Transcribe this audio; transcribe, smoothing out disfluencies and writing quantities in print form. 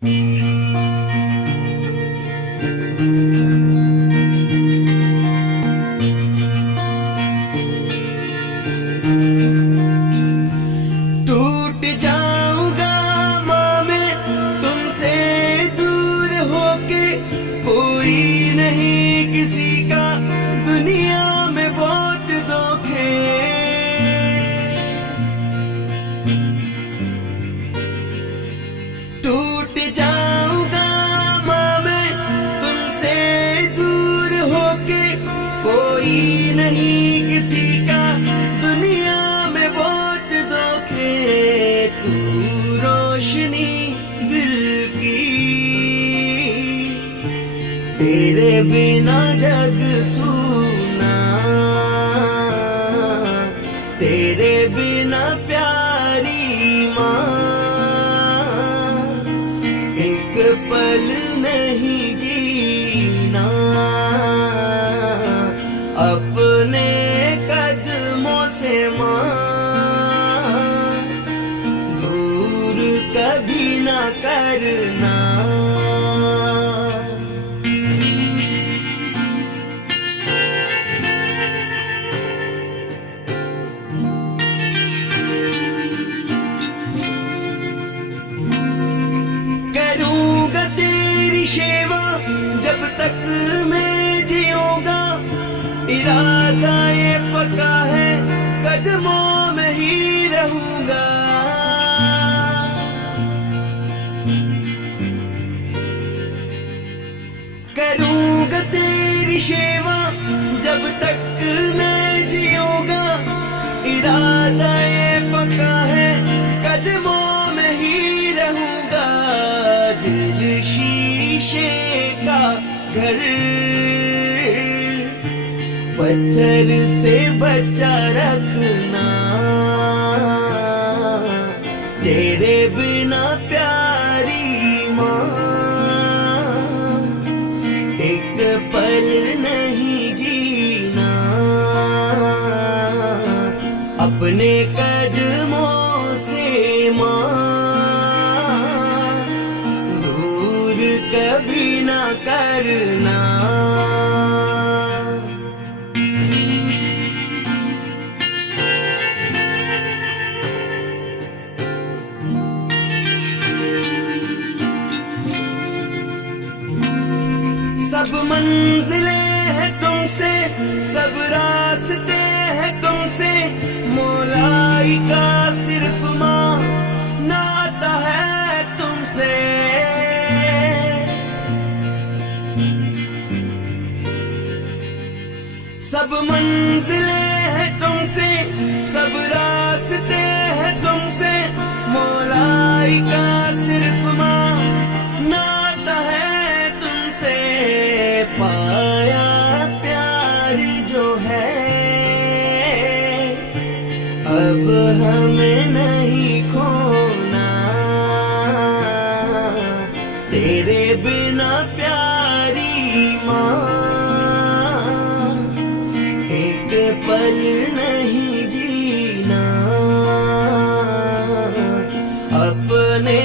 टूट जाऊंगा माँ मैं तुमसे दूर होके, कोई नहीं किसी का दुनिया में बहुत धोखे। टूट जाऊंगा माँ मैं तुमसे दूर होके, कोई नहीं किसी का दुनिया में बहुत धोखे। तू रोशनी दिल की, तेरे बिना जग सूना, तेरे बिना प्यारी माँ एक पल नहीं जीना। अपने कदमों से माँ दूर कभी ना करना। करूंगा तेरी सेवा जब तक मैं जीऊंगा, इरादा ये पक्का है कदमों में ही रहूंगा। करूंगा तेरी सेवा जब तक मैं जीऊंगा, इरादा ये पक्का है कदमों में ही रहूंगा। दिल शीशे का घर, पत्थर से बचा रखना, तेरे बिना प्यारी माँ एक पल नहीं जीना। अपने कदमों से माँ दूर कभी ना करना। सब मंजिलें हैं तुमसे, सब रास्ते हैं तुमसे, मौलाई का सिर्फ माँ नाता है तुमसे। सब मंजिलें हैं तुमसे, सब रास्ते हैं तुमसे, मौलाई का सिर्फ माँ नाता है तुमसे। पाया प्यार जो है अब हमें नहीं खोना, तेरे बिना प्यारी माँ एक पल नहीं जीना। अपने